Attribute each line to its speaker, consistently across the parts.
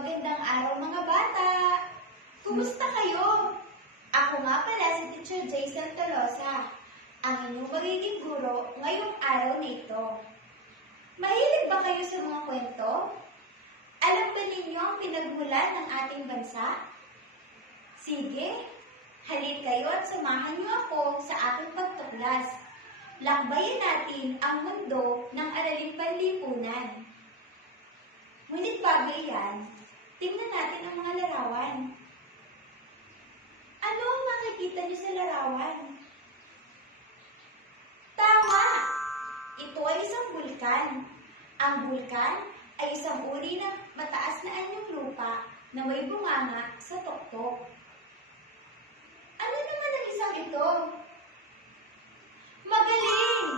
Speaker 1: Magandang araw mga bata! Kumusta kayo? Ako nga pala si Teacher Jason Tolosa, ang inyong magiging guro ngayong araw na ito. Mahilig ba kayo sa mga kwento? Alam ba ninyo ang pinagmulan ng ating bansa? Sige, halika kayo at samahan niyo ako sa aking pagtuklas. Lakbayin natin ang mundo ng araling panlipunan. Ngunit bago yan, tingnan natin ang mga larawan. Ano ang makikita niyo sa larawan? Tama! Ito ay isang bulkan. Ang bulkan ay isang uri ng mataas na anyong lupa na may bunganga sa tuktok. Ano naman ang isang ito? Magaling!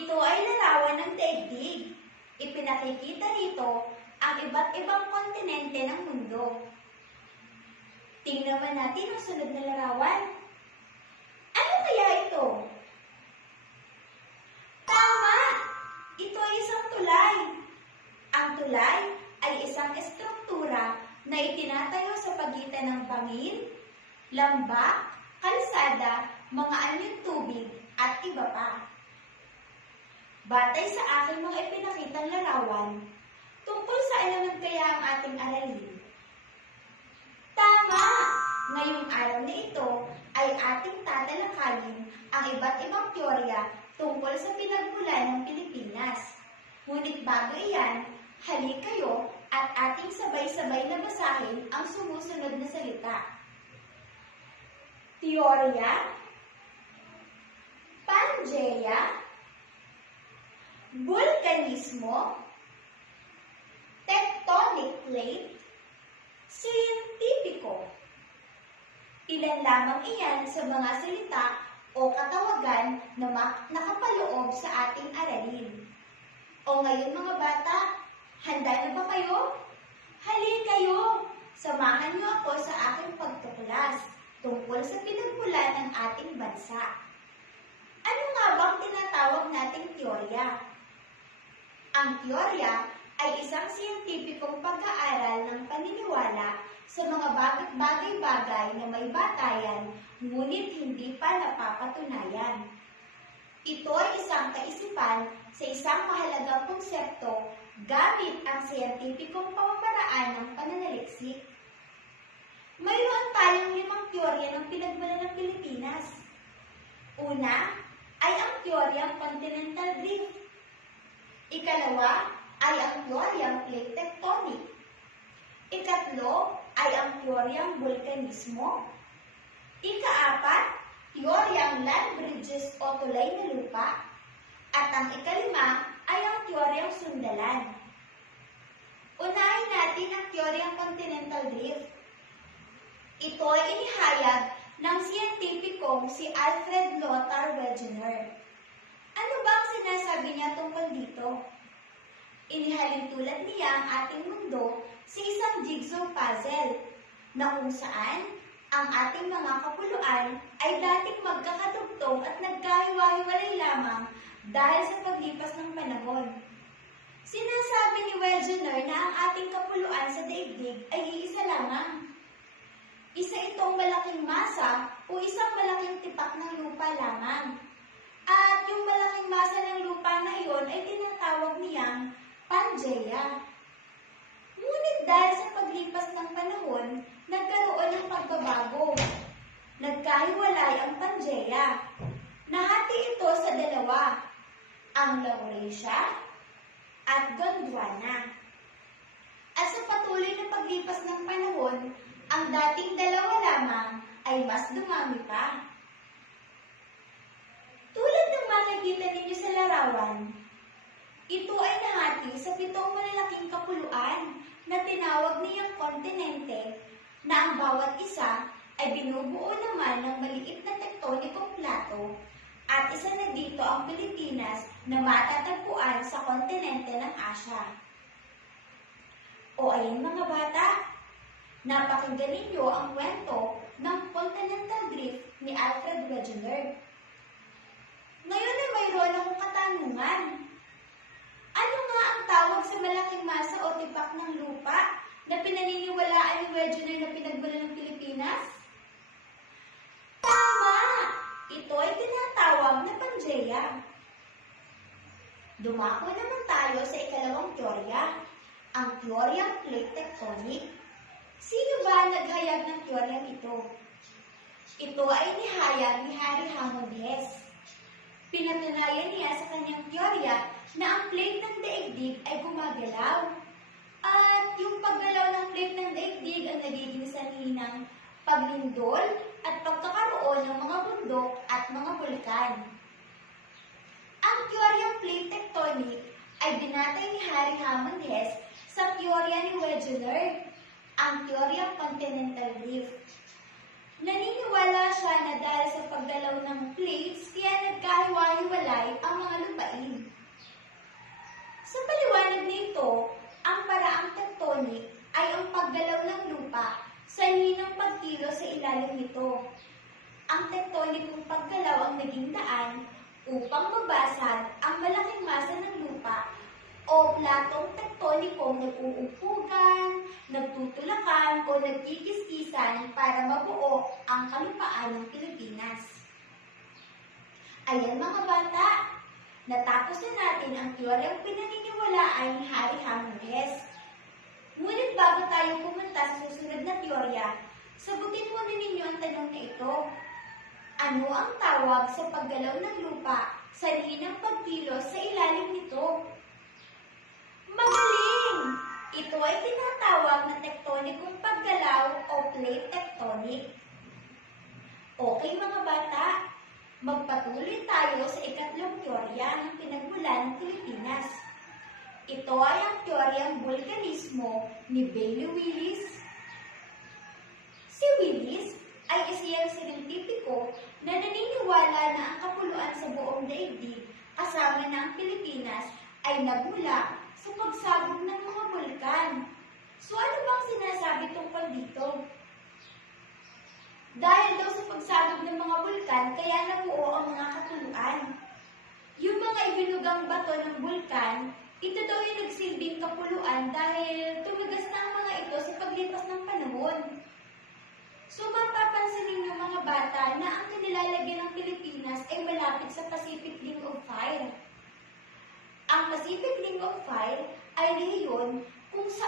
Speaker 1: Ito ay larawan ng daigdig. Ipinakikita rito ang iba't ibang kontinente ng mundo. Tingnan man natin ang sunod na larawan. Ano kaya ito? Tama! Ito ay isang tulay. Ang tulay ay isang estruktura na itinatayo sa pagitan ng bangin, lambak, kalsada, mga anyong tubig, at iba pa. Batay sa aking mga ipinakitang larawan, tungkol sa naman kaya ang ating aralin? Tama! Ngayong araw na ito ay ating tatalakayin ang iba't ibang teorya tungkol sa pinagmulan ng Pilipinas. Ngunit bago iyan, halik kayo at ating sabay-sabay na basahin ang sumusunod na salita. Teorya, Pangea, Vulkanismo, Tectonic Plate, Siyentipiko. Ilan lamang iyan sa mga salita o katawagan na nakapaloob sa ating aralin. O ngayon mga bata, handa na ba kayo? Halika kayo! Samahan niyo ako sa aking pagtuklas tungkol sa pinagmulan ng ating bansa. Ano nga bang tinatawag nating teorya? Ang teorya ay isang siyentipikong pag-aaral ng paniniwala sa mga bag- bagay-bagay na may batayan ngunit hindi pa napapatunayan. Ito ay isang kaisipan sa isang mahalagang konsepto gamit ang siyentipikong pamamaraan ng pananaliksik. Mayroon tayong limang teorya ng pinagmulan ng Pilipinas. Una ay ang teoryang continental drift. Ikalawa ay ang teoryang plate tectonic. Ikatlo ay ang teoryang vulkanismo. Ikaapat, teoryang land bridges o tulay na lupa. At ang ikalima ay ang teoryang sundalan. Unahin natin ang teoryang continental drift. Ito ay inihayag ng siyentipikong si Alfred Lothar Wegener. Ano ba ang sinasabi niya tungkol dito? Inihalin tulad niya ang ating mundo sa isang jigsaw puzzle na kung saan ang ating mga kapuluan ay dating magkakatugtong at nagkahiwa-hiwalay lamang dahil sa paglipas ng panahon. Sinasabi ni Wegener na ang ating kapuluan sa daigdig ay iisa lamang. Isa itong malaking masa o isang malaking tipak ng lupa lamang. At yung malaking masa ng lupa na iyon ay tinatawag niyang Pangea. Ngunit dahil sa paglipas ng panahon, nagkaroon ng pagbabago. Nagkahiwalay ang Pangea. Nahati ito sa dalawa, ang Laurasia at Gondwana. At sa patuloy na paglipas ng panahon, ang dating dalawa lamang ay mas dumami pa. Tulad ng makikita ninyo sa larawan, ito ay nahati sa pitong malalaking kapuluan na tinawag niyang kontinente na ang bawat isa ay binubuo naman ng maliit na tektonikong plato at isa na dito ang Pilipinas na matatagpuan sa kontinente ng Asya. O ayun mga bata, napakinggan ninyo ang kwento ng continental drift ni Alfred Wegener. Ngayon ay mayroon akong katanungan. Ano nga ang tawag sa malaking masa o tipak ng lupa na pinaniniwalaan ni Wegener na pinagmulan ng Pilipinas? Tama! Ito ay tinatawag na Pangea. Dumako naman tayo sa ikalawang teorya, ang teoryang plate tectonic. Sino ba naghayag ng teoryang ito? Ito ay nihayag ni Harry Hammond Hess. Pinatunayan niya sa kanyang teorya na ang plate ng daigdig ay gumagalaw. At yung paggalaw ng plate ng daigdig ang nagiging sanhi ng paglindol at pagkakaroon ng mga bundok at mga bulkan. Ang teoryang plate tectonic ay binatay ni Harry Hammond Hess sa teorya ni Wegener, ang teoryang continental rift. Naniniwala siya na dahil sa paggalaw ng plates, kaya nagkahiwa-hiwalay ang mga. Sa paliwanag nito, ang paraang tectonic ay ang paggalaw ng lupa sa ng pagkilo sa ilalim nito. Ang tektonikong paggalaw ang naging daan upang mabasag ang malaking masa ng lupa o platong tektonikong nag-uupugan, nagtutulakan o nagkikiskisan para mabuo ang kalupaan ng Pilipinas. Ayan mga bata, natapos na natin ang teoryang pinaniniwalaan ni Harry Hammond Hess. Ngunit bago tayo pumunta sa susunod na teorya, sagutin muna ninyo ang tanong na ito. Ano ang tawag sa paggalaw ng lupa sa ng pagkilos sa ilalim nito? Magaling! Ito ay tinatawag na tektonikong paggalaw o plate tectonic. Okay mga bata, magpatuloy tayo sa ikatlong teorya ng pinagmulan ng Pilipinas. Ito ay ang teoryang vulkanismo ni Bailey Willis. Si Willis ay isang siyentipiko na naniniwala na ang kapuluan sa buong daigdig kasama na ang Pilipinas ay nagmula sa pagsabog ng mga bulkan. So ano bang sinasabi tungkol dito? Dahil daw sa pagsabog ng mga bulkan, kaya nabuo ang mga katuluan. Yung mga ibinugang bato ng bulkan, ito daw yung nagsilbing kapuluan dahil tumigas na ang mga ito sa paglipas ng panahon. So mapapansin ninyo mga bata na ang kanilalagyan ng Pilipinas ay malapit sa Pacific Ring of Fire. Ang Pacific Ring of Fire ay rehiyon kung saan